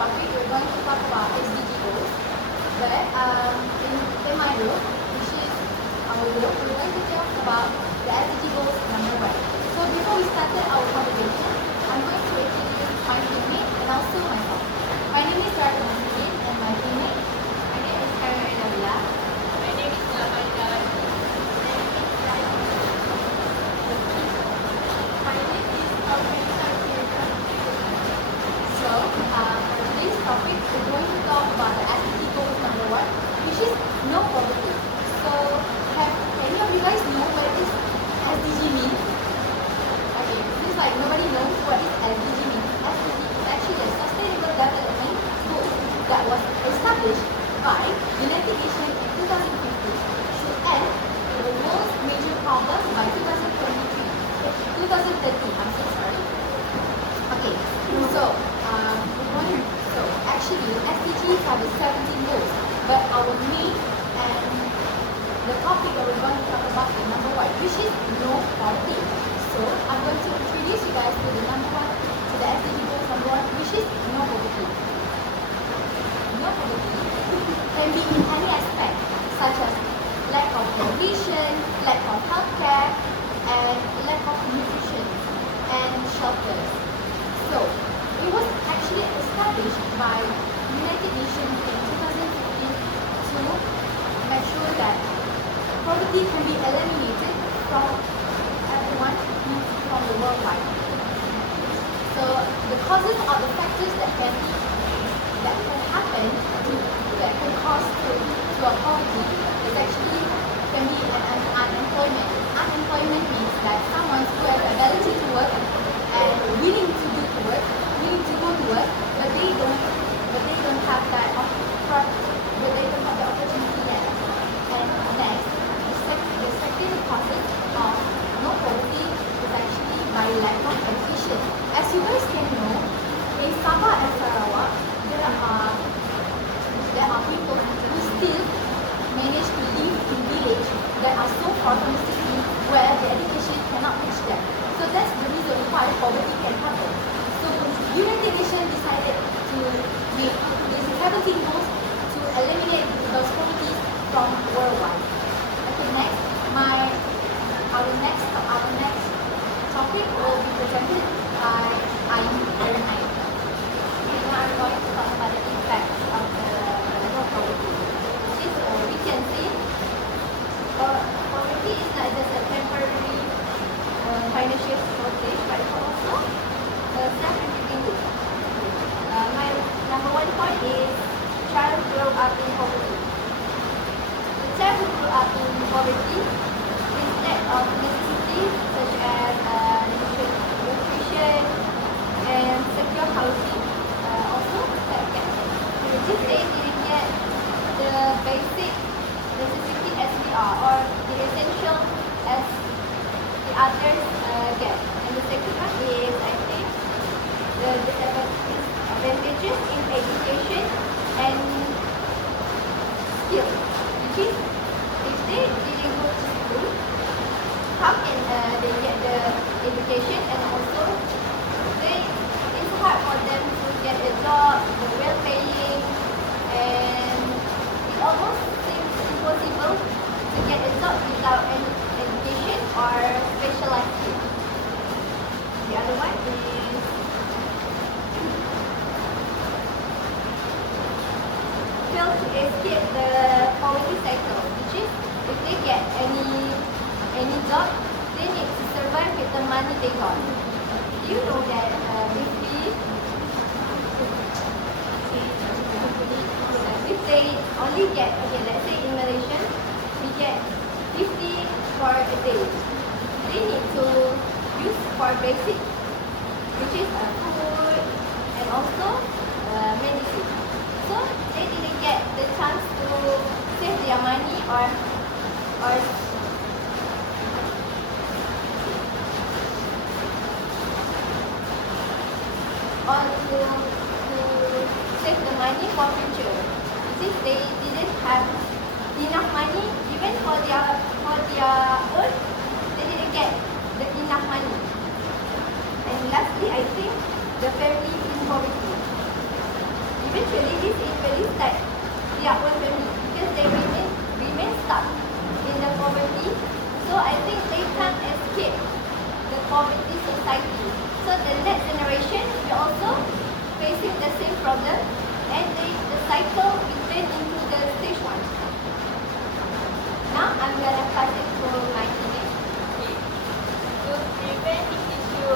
topic, we're going to talk about SDG goals. But in my group, which is our group, we're going to talk about the SDG goals number 1. So before we started our conversation, I'm going to introduce my teammate and also myself. My name is Ratu Masjid and my teammate. My name is Karen Nabila. My name is Lamanda. My name is Alvina. So, for today's topic, we're going to talk about the SDG goals number 1, which is no poverty. So, have any of you guys know what this SDG means? Okay, seems like nobody knows what this SDG means. SDG is actually a sustainable development goal that was established by United Nations in 2015 to end the world's major problems by 2030. I'm so sorry. Okay, so actually SDGs have 17 goals, but our main and the topic that we're going to talk about is number 1, which is no poverty. So I'm going to introduce you guys to the SDG goals number 1, which is no poverty. No poverty can be in any aspect, such as lack of provision, lack of healthcare, and lack of nutrition and shelters. So, it was actually established by United Nations in 2015 to make sure that poverty can be eliminated from everyone from the worldwide. So, the causes or the factors that can happen that can cause to a poverty is actually can be an unemployment. Unemployment means that someone who has the ability to work and willing to go to work, but they don't have the opportunity yet. And next, the second causes of no poverty is actually by lack of education. As you guys can know, in Sabah and Sarawak, there are people who still manage to live in village that are so far from the city where the education cannot reach them. So that's the reason why poverty can happen. So United Nations decided to make these 17 goals to eliminate those poverty from worldwide. Okay, next, our next topic will be presented by Ayu and Ayu. Now I'm going to talk about the impact of no poverty. We can see poverty is not just a temporary financial shortage, but it's also a self-repeating loop. My number 1 point is child grow up in poverty. The child who grew up in poverty is lack of necessities such as nutrition and secure housing. Also, this they didn't get the basic necessity as we are, or the essential as the others get. And the second one is, I think, the disadvantages in education and skill. Which is, if they didn't go to school, how can they get the education, and also it's hard for them to get a job, well-paying, and it almost seems impossible to get a job without any education or specialized skill. The other one is fail to escape the poverty cycle, which is if they get any job, they need to survive with the money they got. Do you know that if they only get, okay, let's say in Malaysia, we get 50 for a day. They need to use for basic, which is food and also medicine. So they didn't get the chance to save their money or to save the money for future. Since they didn't have enough money, even for their own, they didn't get enough money. And lastly, I think the family in poverty. eventually this is really sad their own family because they remain stuck in the poverty. So I think they can't escape the poverty society. So the next generation will also facing the same problem, and the cycle will turn into the stage one. Now I'm gonna pass it to my teammate. Okay. To prevent this issue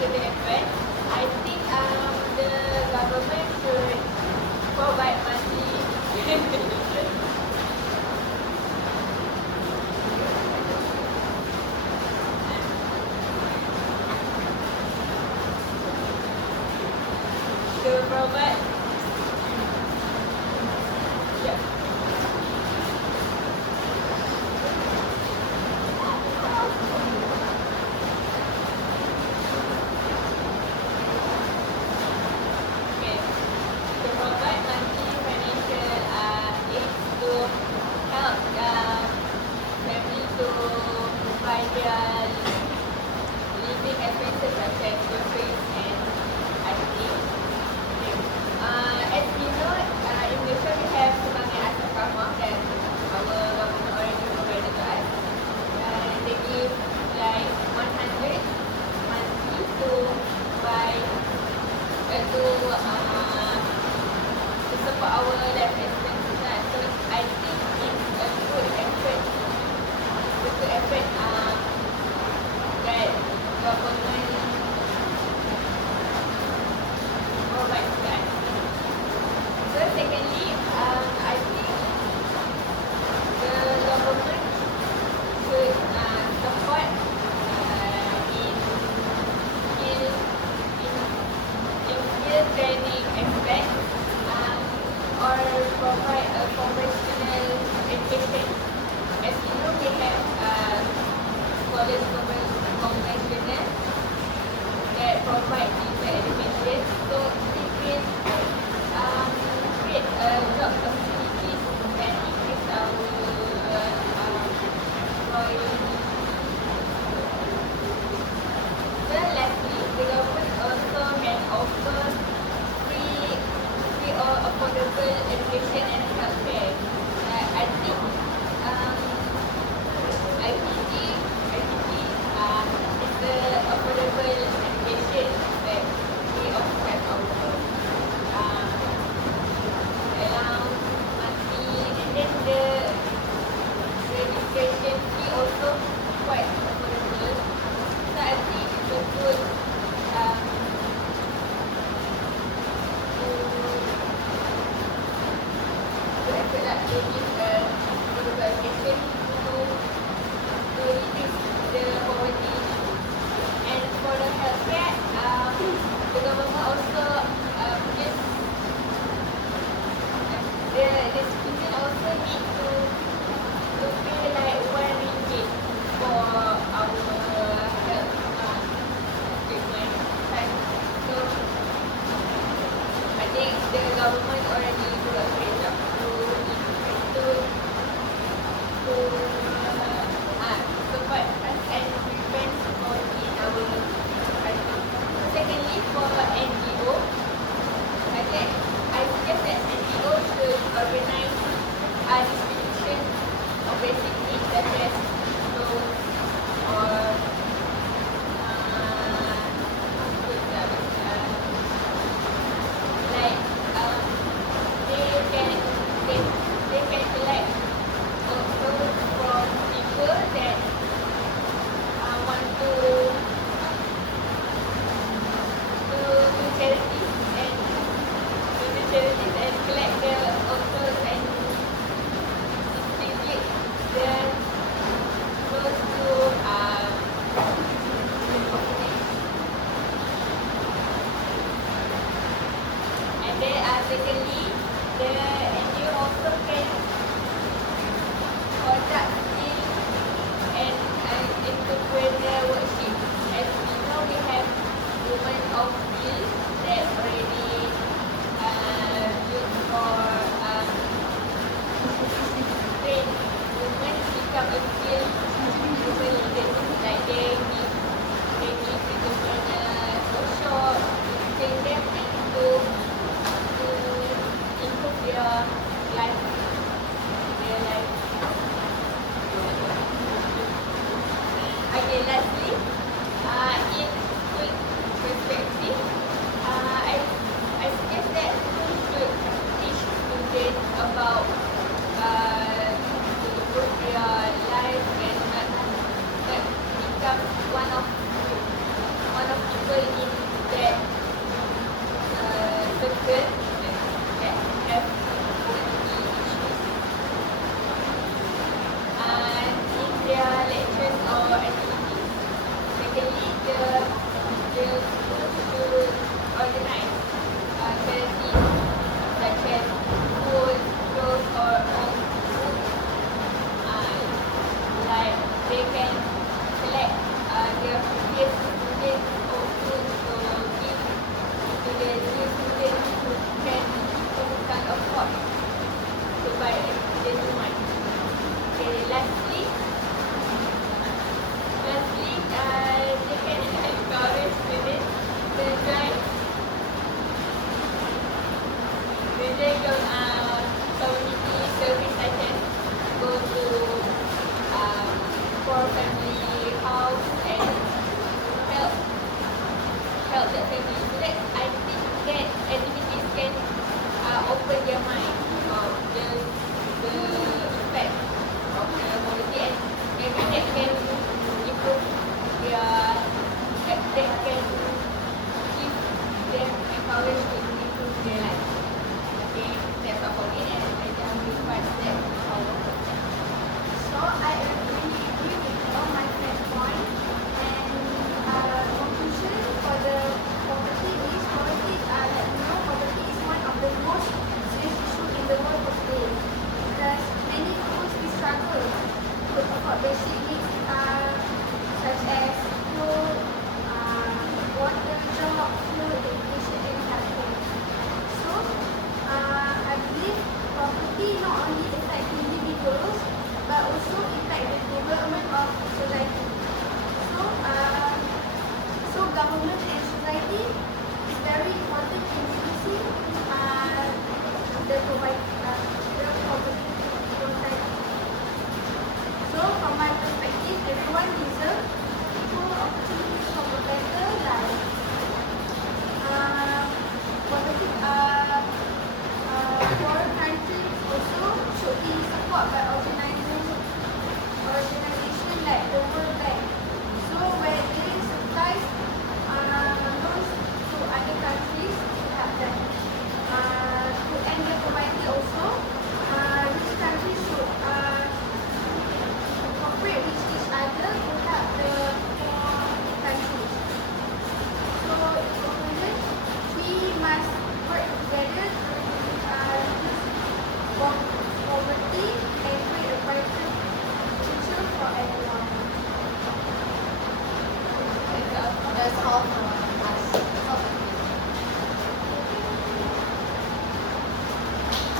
the happen, I think the government should provide monthly to provide yeah. Okay. To provide monthly financial aid to help the family to buy their living expenses such as groceries and item. Okay. As we know, in Malaysia we have Semangat Asasama that our government already provided to us. They give like 100 monthly to buy to support our life expenses lah. So I think it's a good effort. It's a good effort that government one of people in that circle that have poverty issues in their lectures or activities. Secondly, the school should organize charities such as food, clothes, or food. Like they can select their previous students or food to give to the new students who can't afford to buy the new one. Okay, lastly, they can encourage students to join community service such as go to poor family house and help the family. So that I think that activities can open their mind about the effect of the poverty, and maybe that can improve that can give them encourage to improve their life. Okay, that's all for me, and I just request that So I agree with all my friends' point. And conclusion for the poverty is poverty. Let me know poverty is one of the most serious issues in the world today. Because many people still struggle to afford basic needs such as food, water, job, food, education, and healthcare. So I believe poverty not only affects individuals but also impact the development of society. So government and society is very important in reducing the poverty society. So from my perspective, everyone deserves equal opportunities for a better life. Poverty, foreign countries also should be supported by organizations like the World Bank. So where they subsidize loans to other countries to help them. To end the poverty also, these countries should cooperate with each other to help the poor countries. So in conclusion, we must work together to reduce poverty and create a brighter future for everyone. That's all from